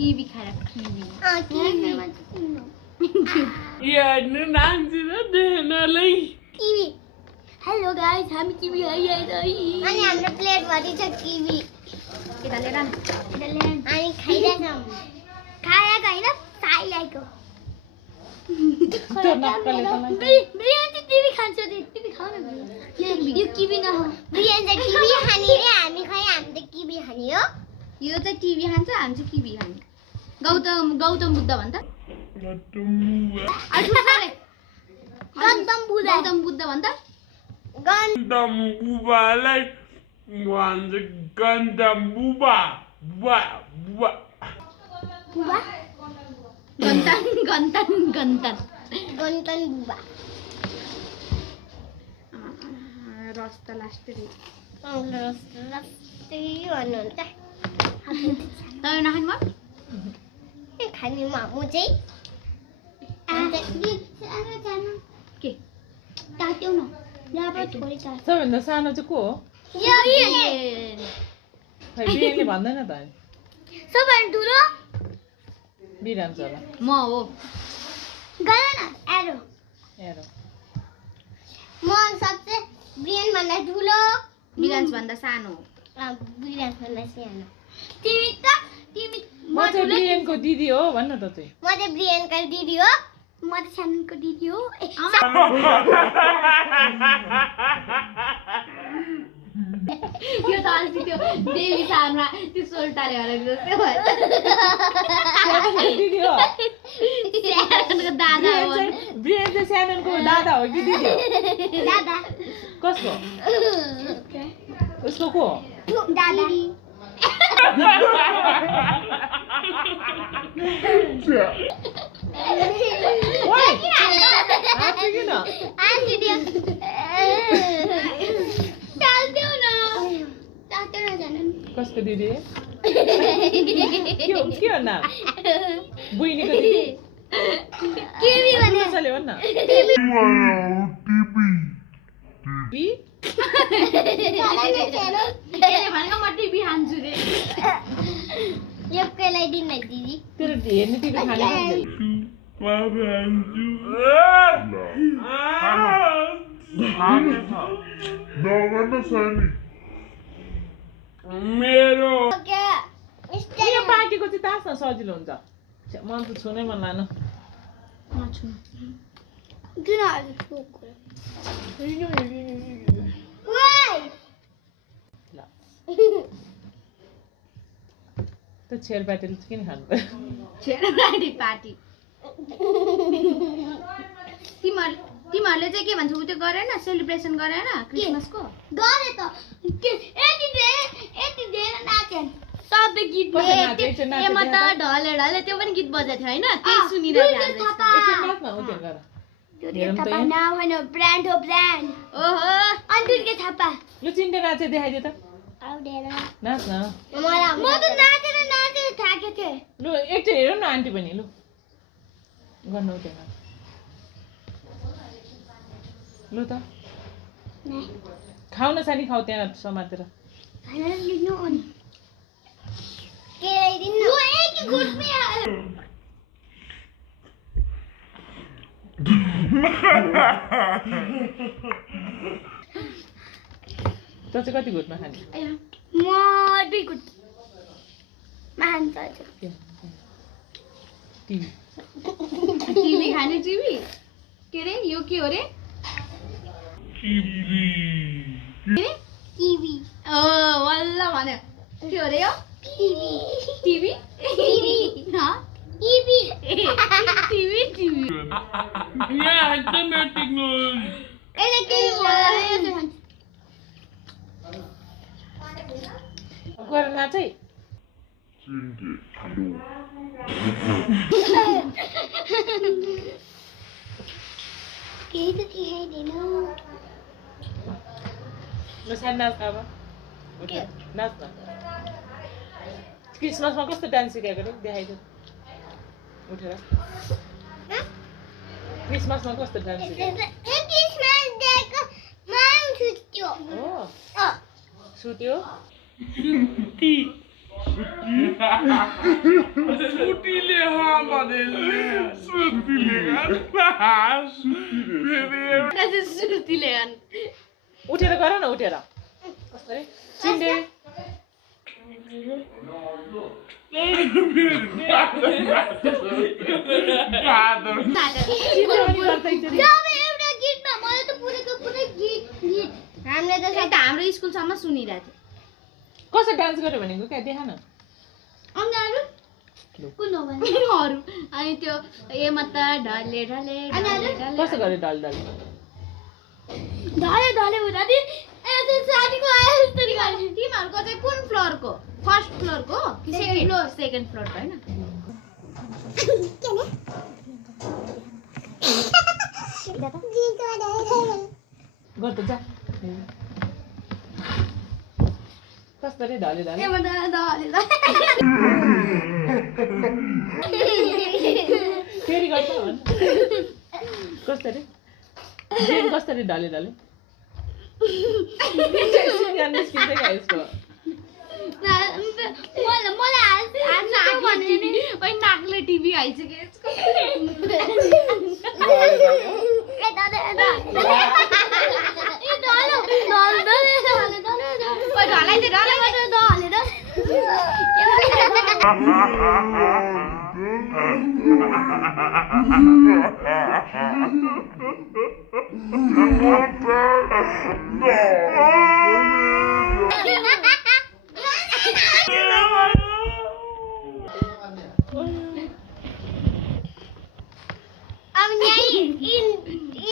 Kiwi खाएर kiwi हेर्नु नाच्दिन देख्नलाई kiwi hello guys हामी किवी खाइरहेछ अनि हाम्रो प्लेट भरि छ किवी यता लिएर न अनि खाइरहेछौँ खाएको होइन खाइरहेको बिहान चाहिँ किवी खान्छ किवी खाऊ न यो किवी नहो बिहान चाहिँ किवी खाने रे हामी खै हामी त किवी खाने हो यो चाहिँ किवी खान्छ हामी चाहिँ किवी खाने गौतम बुद्ध भन्छ गौतम बुद्ध भन्छ गन्धम बुबालाई भन्छ गन्धम बुबा बुबा बुबा बुबा गन्तन बुबा रस त लास्ट भन्नुहुन्छ तपाईँ नखानु भयो खाने मोमो चाहिँ के तात्यौ न सबैभन्दा सानो चाहिँ को हो खै बिहेले भन्दैन त सबैभन्दा ठुलो बिरान्छ होला म हो गर न एरो हेर म सबसे बिहान भन्दा ठुलो बिरान्स भन्दा सानो बिहान भन्दा सानो तिमी म चाहिँ बिहेनको दिदी हो भन्न त चाहिँ म चाहिँ बिहानको दिदी हो म त सानोको दिदी हो यो त अस्ति त्यो देवी सामना त्यो सोल्टाले हराएको जस्तै भयो दिदी हो सानोको दादा हो बिहेन चाहिँ सानोको दादा हो कि दिदी हो दादा कसको उसको को हो दादा ओइ आछि किन कसको दिदी के हो नाम बुइनीको दिदी किवी भने कसले भन्न टिभी भनेको म टिभी खान्छु रे यो केलाई दिन दिदी तेरो हेर्ने टिभी खाने मेरो यो पाकेको चाहिँ तास्न सजिलो हुन्छ मन त छुनै मन लानु किन त्यो छेरपाटीले चाहिँ किन खानु पार्टी तिमीहरूले चाहिँ के भन्छ उ त्यो गरेन सेलिब्रेसन गरेन क्रिसमसको गरे त यति धेरै नाचे सबै गीत कसले नाच्यो? बजे एकछिन नाच्यो एमा त ढले ढले त्यो पनि गीत बजेको थियो हैन त्यही सुनिरहेको एकछिन नाच्न हो त्यो गर हेरौँ त यहाँ। नाम होइन ब्रान्ड हो ब्रान्ड ओहो अन्तिमको थापा लु चिन्टे नाचे देखाइदियो त आउँदैन नाच न म त नाचेर थाकेको थिएँ लु एकचोटि हेरौँ न आन्टी पनि लु गर्नु त्यहाँ लु त खाउ न सानी खाऊ त्यहाँ समातेर खाना लिनु अनि के ल्याइदिनु ल एक गुडमै त चाहिँ कति घुटमा खाने म 2 गुड खान्छ टिभी टिभी खाने टिभी के रे यो के हो रे टिभी ओ वल्ल भन्यो के हो रे यो टिभी टिभी टिभी हाँ टिभी टिभी टिभी यहाँ एकदम एले के गएर नाचै केही त देखाइदिनु ल सानो नाच अब उठेर नाच न क्रिसमसमा कस्तो डान्स सिकाएको रे देखाइदियो उठेर क्रिसमसमा कस्तो डान्स सिकाएको क्रिसमस डेको माम छुट्यो हो सुत्यो सुटीले हाँ भनेले सुटीले सुर्तीले गान उठेर गर न उठेर कसरी चिन्डे हाम्रो स्कुलसम्म सुनिरहेको थियो कसरी डान्स गर्यो भनेको क्या देखा न अरू अनि त्यो ए मत ढले ढले कसो गर्यो डल डल ढले ढले हुँदा तिमीहरूको चाहिँ कुन फ्लोरको फर्स्ट फ्लोरको कि सेकेन्ड फ्लोरको होइन गर्छ जा कसरी ढले ढले फेरि गर्छ भन् कसरी जेन कसरी ढले ढले निस्किन्छ क्या यसको नाकले टिभी आइसक्यो No.